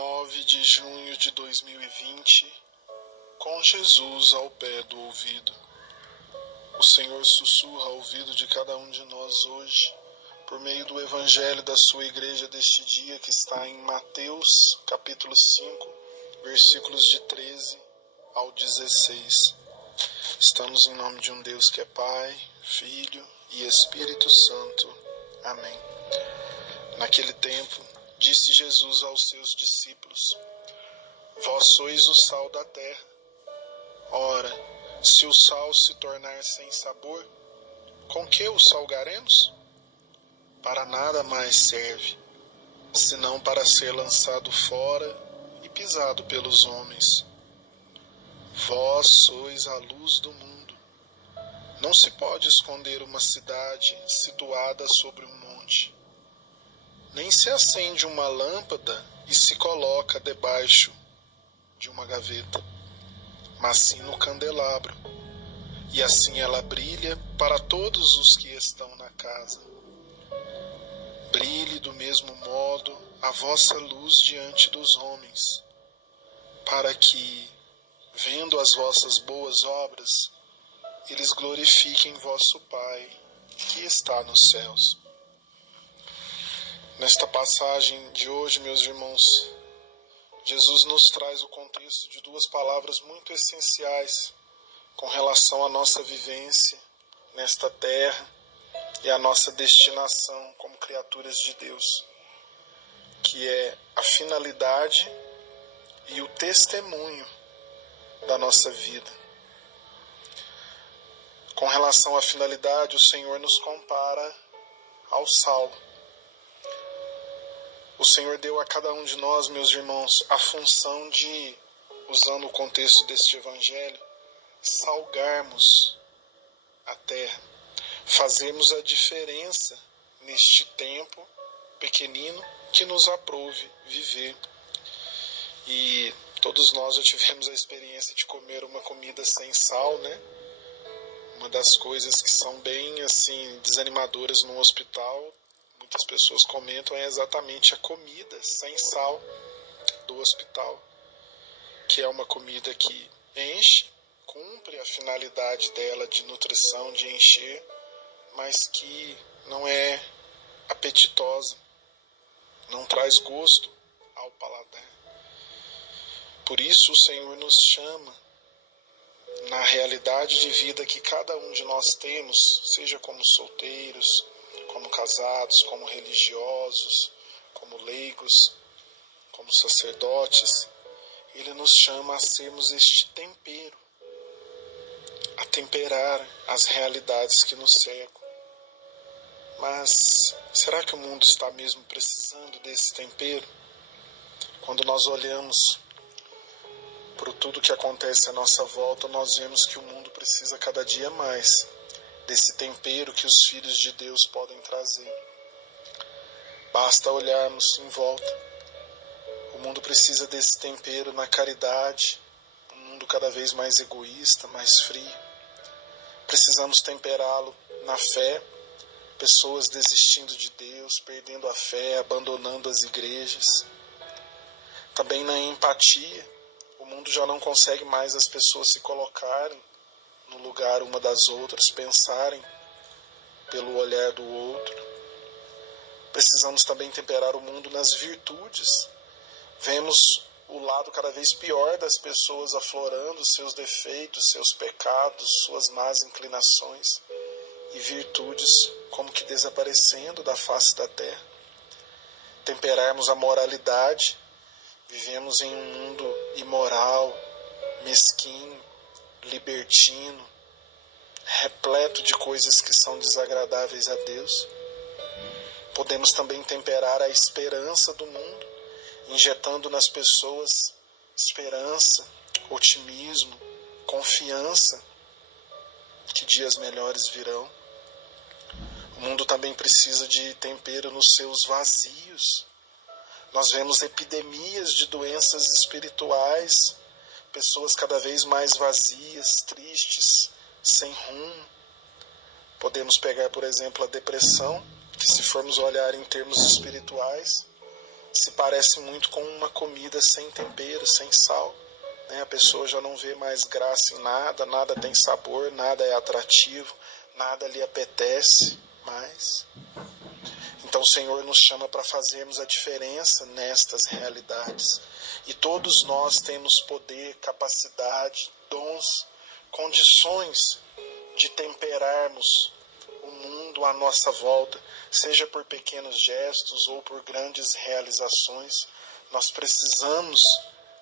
9 de junho de 2020, com Jesus ao pé do ouvido. O Senhor sussurra ao ouvido de cada um de nós hoje, por meio do Evangelho da sua igreja deste dia, que está em Mateus, capítulo 5, versículos de 13 ao 16. Estamos em nome de um Deus que é Pai, Filho e Espírito Santo. Amém. Naquele tempo, disse Jesus aos seus discípulos: Vós sois o sal da terra. Ora, se o sal se tornar sem sabor, com que o salgaremos? Para nada mais serve, senão para ser lançado fora e pisado pelos homens. Vós sois a luz do mundo. Não se pode esconder uma cidade situada sobre um monte. Nem se acende uma lâmpada e se coloca debaixo de uma gaveta, mas sim no candelabro, e assim ela brilha para todos os que estão na casa. Brilhe do mesmo modo a vossa luz diante dos homens, para que, vendo as vossas boas obras, eles glorifiquem vosso Pai que está nos céus. Nesta passagem de hoje, meus irmãos, Jesus nos traz o contexto de duas palavras muito essenciais com relação à nossa vivência nesta terra e à nossa destinação como criaturas de Deus, que é a finalidade e o testemunho da nossa vida. Com relação à finalidade, o Senhor nos compara ao sal. O Senhor deu a cada um de nós, meus irmãos, a função de, usando o contexto deste Evangelho, salgarmos a terra, fazermos a diferença neste tempo pequenino que nos aprouve viver. E todos nós já tivemos a experiência de comer uma comida sem sal, né? Uma das coisas que são bem assim desanimadoras no hospital, muitas pessoas comentam, é exatamente a comida sem sal do hospital, que é uma comida que enche, cumpre a finalidade dela de nutrição, de encher, mas que não é apetitosa, não traz gosto ao paladar. Por isso o Senhor nos chama, na realidade de vida que cada um de nós temos, seja como solteiros, como casados, como religiosos, como leigos, como sacerdotes, Ele nos chama a sermos este tempero, a temperar as realidades que nos cercam. Mas será que o mundo está mesmo precisando desse tempero? Quando nós olhamos para tudo que acontece à nossa volta, nós vemos que o mundo precisa cada dia mais desse tempero que os filhos de Deus podem trazer. Basta olharmos em volta. O mundo precisa desse tempero na caridade, um mundo cada vez mais egoísta, mais frio. Precisamos temperá-lo na fé, pessoas desistindo de Deus, perdendo a fé, abandonando as igrejas. Também na empatia, o mundo já não consegue mais as pessoas se colocarem no lugar uma das outras, pensarem pelo olhar do outro. Precisamos também temperar o mundo nas virtudes. Vemos o lado cada vez pior das pessoas aflorando seus defeitos, seus pecados, suas más inclinações, e virtudes como que desaparecendo da face da terra. Temperarmos a moralidade. Vivemos em um mundo imoral, mesquinho, libertino, repleto de coisas que são desagradáveis a Deus. Podemos também temperar a esperança do mundo, injetando nas pessoas esperança, otimismo, confiança que dias melhores virão. O mundo também precisa de tempero nos seus vazios. Nós vemos epidemias de doenças espirituais, pessoas cada vez mais vazias, tristes, sem rumo. Podemos pegar, por exemplo, a depressão, que se formos olhar em termos espirituais, se parece muito com uma comida sem tempero, sem sal. A pessoa já não vê mais graça em nada, nada tem sabor, nada é atrativo, nada lhe apetece mais. Então o Senhor nos chama para fazermos a diferença nestas realidades. E todos nós temos poder, capacidade, dons, condições de temperarmos o mundo à nossa volta, seja por pequenos gestos ou por grandes realizações. Nós precisamos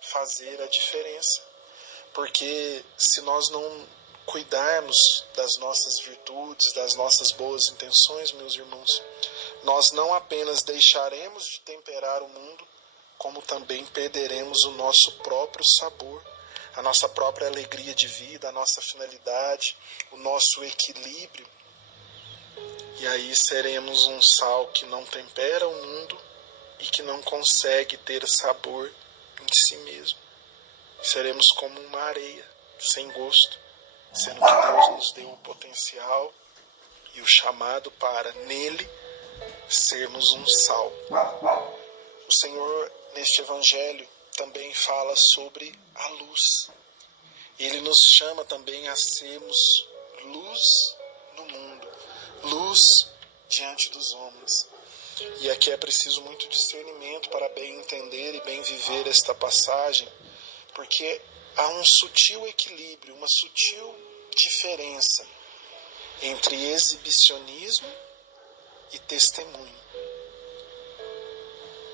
fazer a diferença, porque se nós não cuidarmos das nossas virtudes, das nossas boas intenções, meus irmãos, nós não apenas deixaremos de temperar o mundo, como também perderemos o nosso próprio sabor, a nossa própria alegria de vida, a nossa finalidade, o nosso equilíbrio. E aí seremos um sal que não tempera o mundo e que não consegue ter sabor em si mesmo. Seremos como uma areia, sem gosto, sendo que Deus nos deu o potencial e o chamado para, nele, sermos um sal. O Senhor, neste Evangelho, também fala sobre a luz. Ele nos chama também a sermos luz no mundo, luz diante dos homens. E aqui é preciso muito discernimento para bem entender e bem viver esta passagem, porque há um sutil equilíbrio, uma sutil diferença entre exibicionismo e testemunho.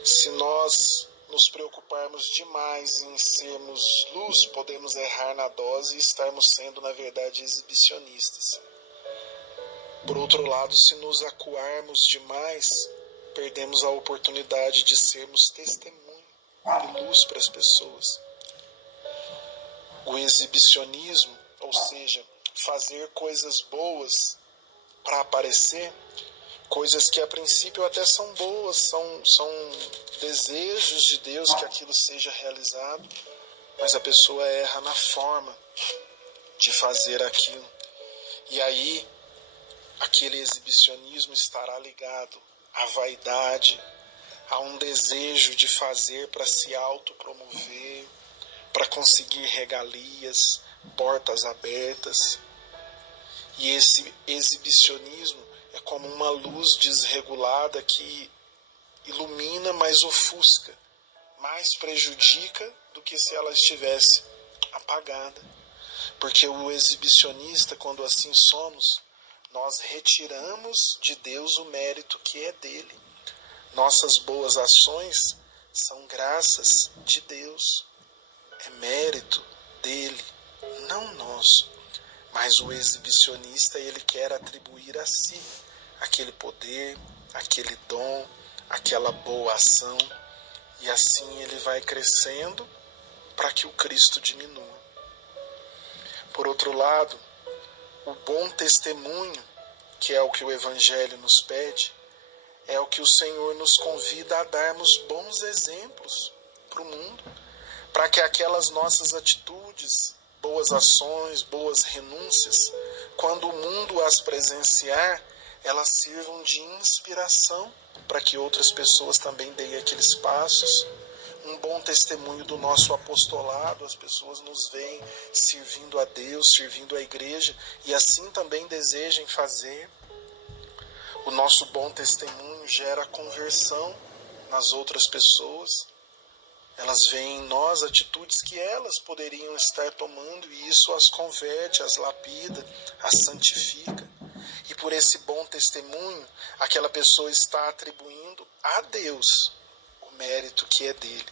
Se nós nos preocuparmos demais em sermos luz, podemos errar na dose e estarmos sendo, na verdade, exibicionistas. Por outro lado, se nos acuarmos demais, perdemos a oportunidade de sermos testemunho e luz para as pessoas. O exibicionismo, ou seja, fazer coisas boas para aparecer, coisas que a princípio até são boas, são desejos de Deus que aquilo seja realizado, mas a pessoa erra na forma de fazer aquilo. E aí, aquele exibicionismo estará ligado à vaidade, a um desejo de fazer para se autopromover, para conseguir regalias, portas abertas. E esse exibicionismo é como uma luz desregulada que ilumina, mas ofusca, mais prejudica do que se ela estivesse apagada. Porque o exibicionista, quando assim somos, nós retiramos de Deus o mérito que é dele. Nossas boas ações são graças de Deus, é mérito dele, não nosso. Mas o exibicionista, ele quer atribuir a si aquele poder, aquele dom, aquela boa ação, e assim ele vai crescendo para que o Cristo diminua. Por outro lado, o bom testemunho, que é o que o Evangelho nos pede, é o que o Senhor nos convida a darmos bons exemplos para o mundo, para que aquelas nossas atitudes, boas ações, boas renúncias, quando o mundo as presenciar, elas sirvam de inspiração para que outras pessoas também deem aqueles passos. Um bom testemunho do nosso apostolado, as pessoas nos veem servindo a Deus, servindo a igreja, e assim também desejem fazer. O nosso bom testemunho gera conversão nas outras pessoas. Elas veem em nós atitudes que elas poderiam estar tomando, e isso as converte, as lapida, as santifica. E por esse bom testemunho, aquela pessoa está atribuindo a Deus o mérito que é dele.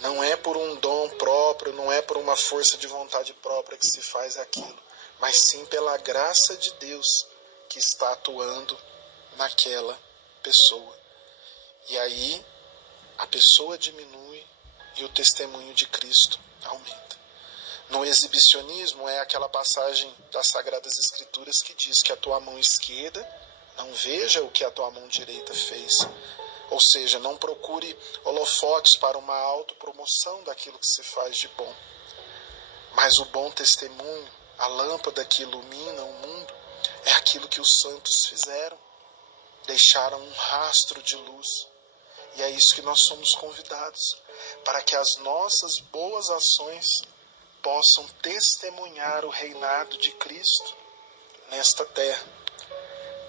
Não é por um dom próprio, não é por uma força de vontade própria que se faz aquilo, mas sim pela graça de Deus que está atuando naquela pessoa. E aí a pessoa diminui e o testemunho de Cristo aumenta. No exibicionismo é aquela passagem das Sagradas Escrituras que diz que a tua mão esquerda não veja o que a tua mão direita fez. Ou seja, não procure holofotes para uma autopromoção daquilo que se faz de bom. Mas o bom testemunho, a lâmpada que ilumina o mundo, é aquilo que os santos fizeram. Deixaram um rastro de luz. E é isso que nós somos convidados, para que as nossas boas ações possam testemunhar o reinado de Cristo nesta terra,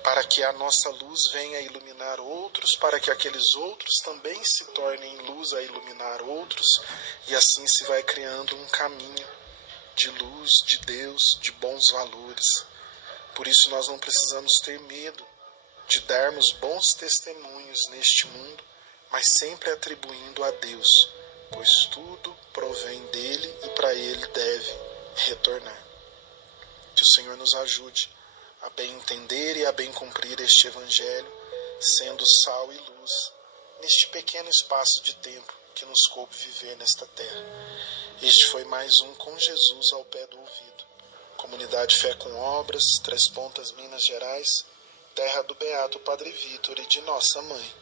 para que a nossa luz venha a iluminar outros, para que aqueles outros também se tornem luz a iluminar outros, e assim se vai criando um caminho de luz, de Deus, de bons valores. Por isso nós não precisamos ter medo de darmos bons testemunhos neste mundo, mas sempre atribuindo a Deus, pois tudo provém dele e para ele deve retornar. Que o Senhor nos ajude a bem entender e a bem cumprir este Evangelho, sendo sal e luz neste pequeno espaço de tempo que nos coube viver nesta terra. Este foi mais um Com Jesus ao Pé do Ouvido. Comunidade Fé com Obras, Três Pontas, Minas Gerais, terra do Beato Padre Vítor e de nossa mãe,